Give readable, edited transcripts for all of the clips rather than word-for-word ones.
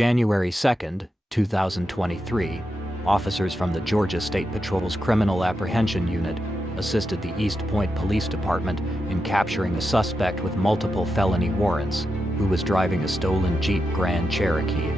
January 2, 2023, officers from the Georgia State Patrol's Criminal Apprehension Unit assisted the East Point Police Department in capturing a suspect with multiple felony warrants who was driving a stolen Jeep Grand Cherokee.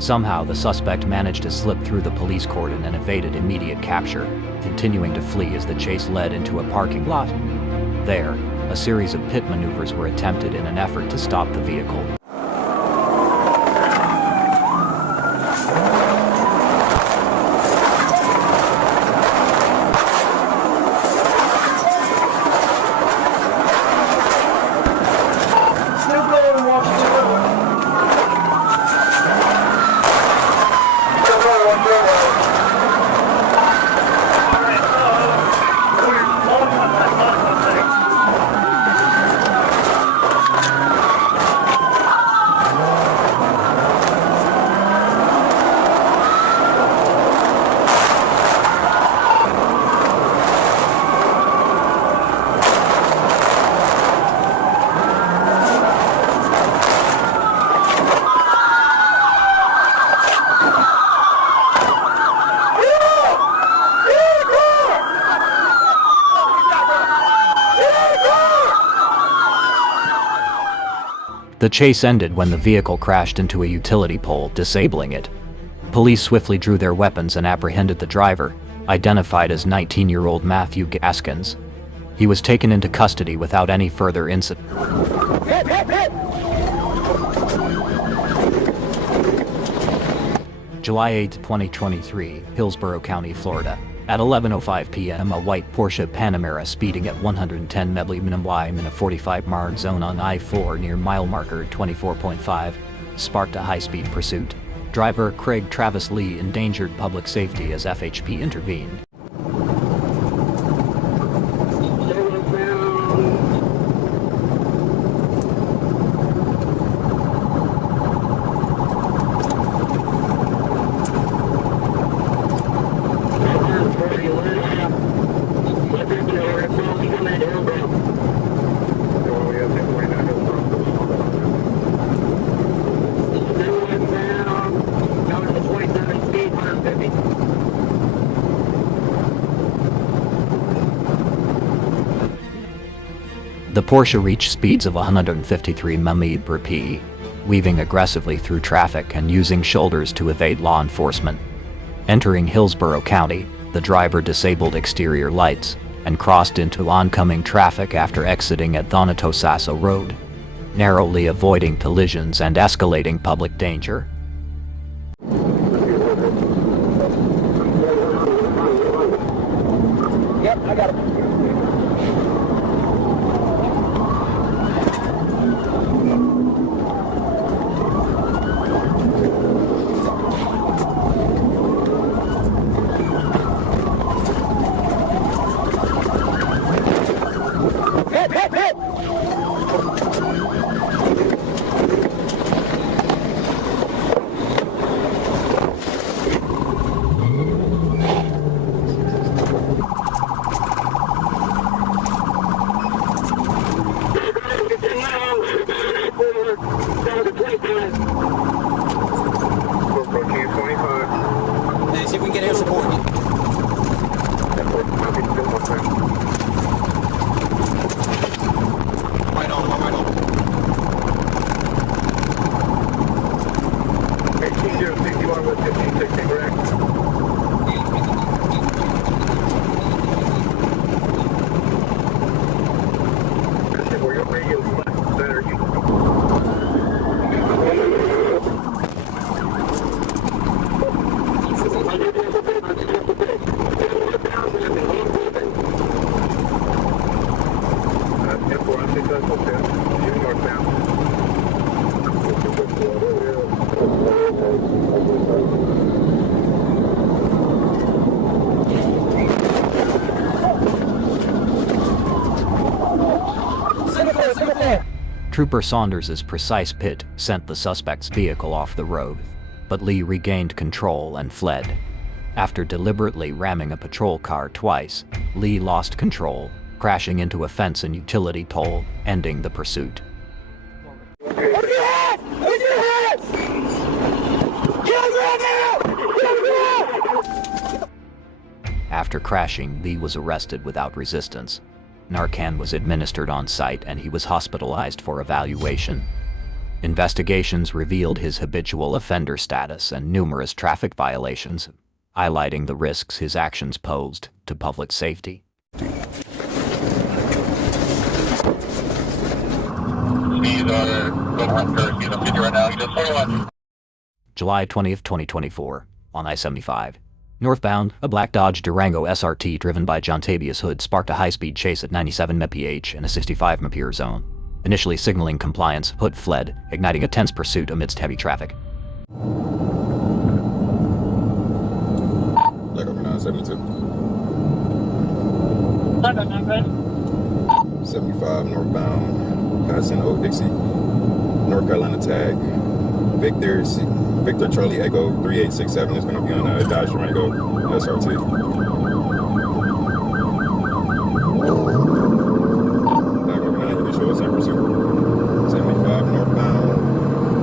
Somehow, the suspect managed to slip through the police cordon and evaded immediate capture, continuing to flee as the chase led into a parking lot. There, a series of pit maneuvers were attempted in an effort to stop the vehicle. The chase ended when the vehicle crashed into a utility pole, disabling it. Police swiftly drew their weapons and apprehended the driver, identified as 19-year-old Matthew Gaskins. He was taken into custody without any further incident. July 8, 2023, Hillsborough County, Florida. At 11:05 p.m., a white Porsche Panamera speeding at 110 mph in a 45-mile zone on I-4 near mile marker 24.5 sparked a high-speed pursuit. Driver Craig Travis Lee endangered public safety as FHP intervened. The Porsche reached speeds of 153 mph, weaving aggressively through traffic and using shoulders to evade law enforcement. Entering Hillsborough County, the driver disabled exterior lights and crossed into oncoming traffic after exiting at Thanatos Road, narrowly avoiding collisions and escalating public danger. Yep, I got it. Trooper Saunders's precise pit sent the suspect's vehicle off the road, but Lee regained control and fled. After deliberately ramming a patrol car twice, Lee lost control, crashing into a fence and utility pole, ending the pursuit. After crashing, Lee was arrested without resistance. Narcan was administered on site and he was hospitalized for evaluation. Investigations revealed his habitual offender status and numerous traffic violations, highlighting the risks his actions posed to public safety. July 20th, 2024, on I-75. Northbound, a black Dodge Durango SRT driven by Jontavius Hood sparked a high-speed chase at 97 mph in a 65 mph zone. Initially signaling compliance, Hood fled, igniting a tense pursuit amidst heavy traffic. Black over 972. Black over 9, 75 northbound, passing Old Dixie, North Carolina tag. Victor Charlie Echo 3867 is going to be on a Dodge Durango SRT. Back over 9, you can show us in pursuit. 75 northbound,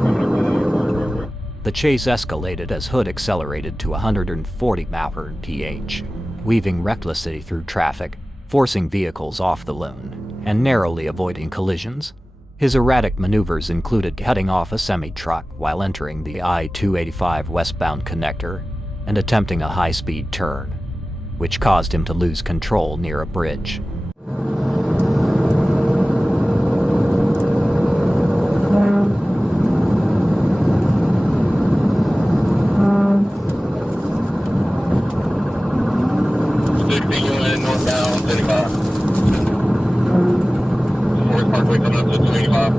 coming up on Forest Parkway. The chase escalated as Hood accelerated to 140 mph, weaving recklessly through traffic, forcing vehicles off the lane, and narrowly avoiding collisions. His erratic maneuvers included cutting off a semi-truck while entering the I-285 westbound connector and attempting a high-speed turn, which caused him to lose control near a bridge. Northbound 35. Forest Parkway coming up to 285.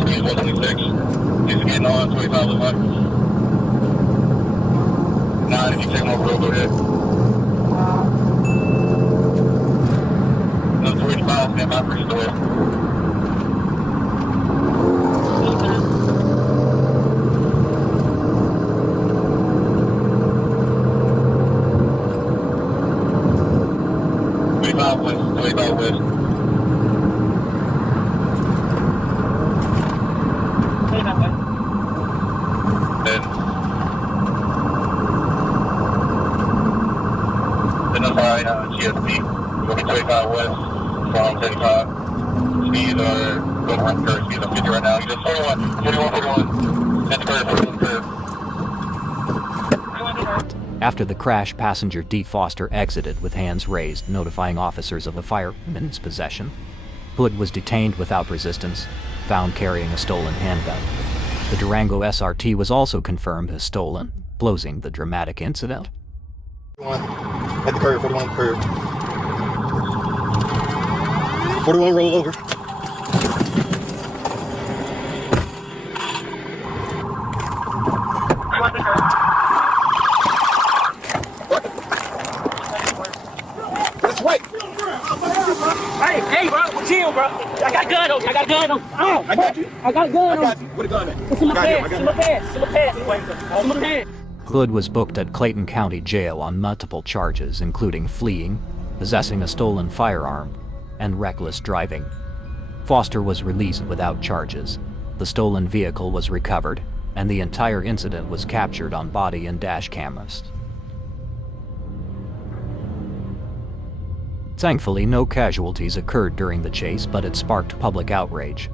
Speed 126. He's getting on 25 looks like. 9, if you take him over, go ahead. No, 285, stand by for your door. West. Then I'm sorry, GSP. We're going to be 25 west from 75. Speeds are going around curve. Speeds are 50 right now. You just 41, 41. Hit the curve. After the crash, passenger D. Foster exited with hands raised, notifying officers of a firearm's possession. Hood was detained without resistance, found carrying a stolen handgun. The Durango SRT was also confirmed as stolen, closing the dramatic incident. 41 at the curve, 41 curve. 41 roll over. Hey, bro, chill, bro. I got a gun on you. Oh, I got you. I got a gun on you. What a gun at? It's in my pants. Hood was booked at Clayton County Jail on multiple charges, including fleeing, possessing a stolen firearm, and reckless driving. Foster was released without charges. The stolen vehicle was recovered, and the entire incident was captured on body and dash cameras. Thankfully, no casualties occurred during the chase, but it sparked public outrage.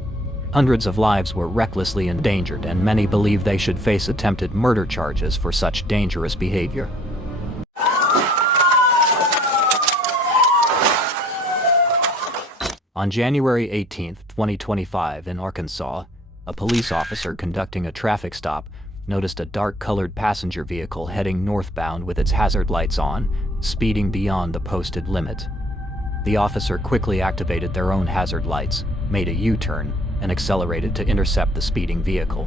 Hundreds of lives were recklessly endangered, and many believe they should face attempted murder charges for such dangerous behavior. On January 18, 2025, in Arkansas, a police officer conducting a traffic stop noticed a dark-colored passenger vehicle heading northbound with its hazard lights on, speeding beyond the posted limit. The officer quickly activated their own hazard lights, made a U-turn, and accelerated to intercept the speeding vehicle.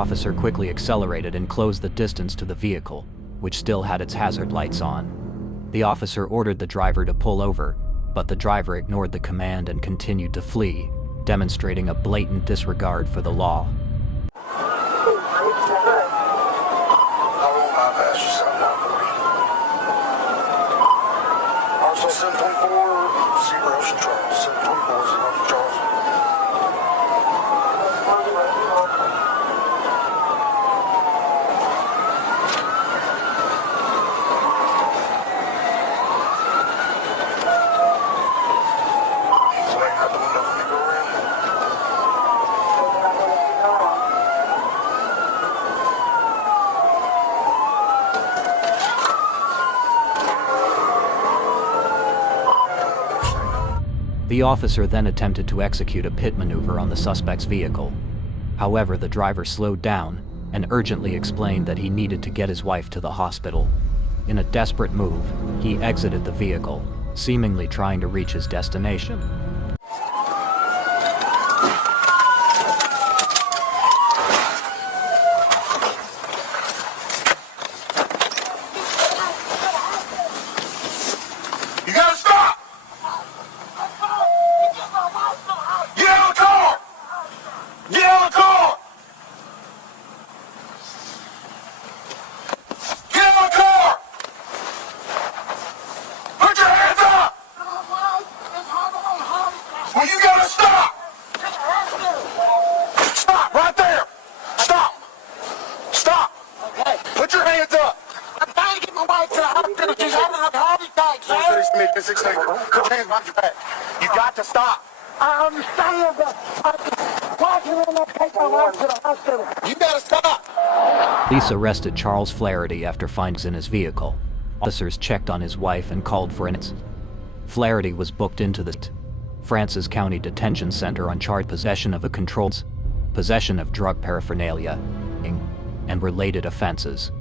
officer quickly accelerated and closed the distance to the vehicle, which still had its hazard lights on. The officer ordered the driver to pull over, but the driver ignored the command and continued to flee, demonstrating a blatant disregard for the law. Also 724, Zebra Ocean Charles. 724 is enough for Charles. He's right out the window for me to go around. The officer then attempted to execute a pit maneuver on the suspect's vehicle. However, the driver slowed down and urgently explained that he needed to get his wife to the hospital. In a desperate move, he exited the vehicle, seemingly trying to reach his destination. You gotta stop! Get out of the car! Get out of the car! Get out of the car! Put your hands up! Well, you gotta stop! Stop right there! Stop! Stop! Okay. Put your hands up! I'm trying to get my wife to the hospital. She's having a heart attack, sir. Put your hands behind your back. You got to stop. I understand, but why do you want to take my wife to the hospital? You gotta stop. Police arrested Charles Flaherty after findings in his vehicle. Officers checked on his wife and called for an answer. Flaherty was booked into the Francis County Detention Center on charge possession of a controlled, possession of drug paraphernalia, and related offenses.